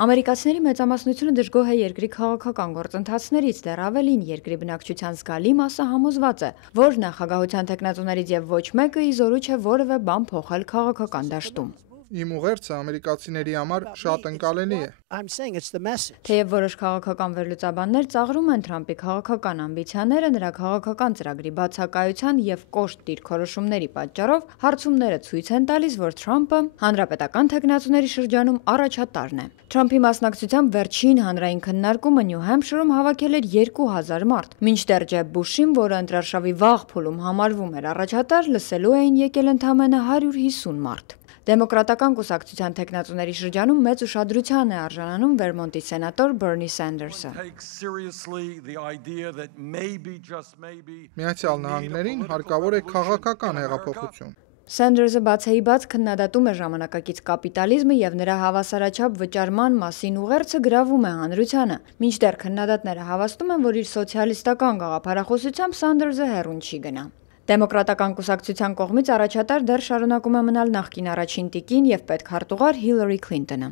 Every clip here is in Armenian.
Ամերիկացիների մեծամասնությունը դժգոհ է երկրի քաղաքական գործընթացներից, դեռ ավելին երկրի բնակչության զգալի մասը համոզված է, որ նախագահության թեկնածուներից եւ ոչ մեկը ի զորու չէ որևէ բան փոխել քաղաքական դաշտում։ Իմ ուղերձը ամերիկացիների համար շատ ընկալելի է։ Թեև որոշ քաղաքական վերլուծաբաններ ծաղրում են Թրամփի քաղաքական ամբիցիաները նրա քաղաքական ծրագրի բացակայության եւ կոշտ դիրքորոշումների պատճառով, հարցումները ցույց են տալիս, որ Թրամփը հանրապետական թեկնածուների շրջանում առաջատարն է։ Թրամփի մասնակցությամբ վերջին հանրային քննարկումը Նյու Հեմփշիրում հավաքել էր 2000 մարդ, մինչդեռ Ջեբ Բուշին, որը ընտրարշավի վաղ փուլում համարվում էր առաջատար, լսելու էին եկել ընդամենը 150 մարդ։ Դեմոկրատական կուսակցության թեկնածուների շրջանում մեծ ուշադրության է արժանանում Վերմոնտի սենատոր Բերնի Սենդերսը։ Միացյալ Նահանգներին հարկավոր է քաղաքական հեղափոխություն։ Սենդերսը բացեի բաց քննադատում է ժամանակակից կապիտալիզմը եւ նրա հավասարաչափ վճարման մասին ուղերձը գրավում է հանրությանը, մինչդեռ քննադատները հավաստում են, որ իր սոցիալիստական գաղափարախոսությամբ Սենդերսը հեռուն չի գնա։ Դեմոկրատական կուսակցության կողմից առաջատար դեռ շարունակում է մնալ նախկին առաջին տիկին եւ պետքարտուղար Հիլարի Քլինտոնը։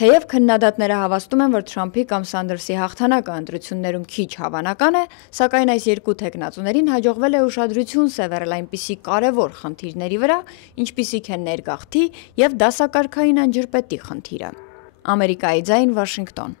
Թեև քննադատները հավաստում են, որ Թրամփի կամ Սանդերսի հաղթանակը ընտրություններում քիչ հավանական է, սակայն այս երկու թեկնածուներին հաջողվել է ուշադրություն սևեռել այնպիսի կարևոր խնդիրների վրա, ինչպիսիք են ներգաղթի եւ դասակարգային անջրպետի խնդիրը։ Ամերիկայի ձայն, Վաշինգտոն։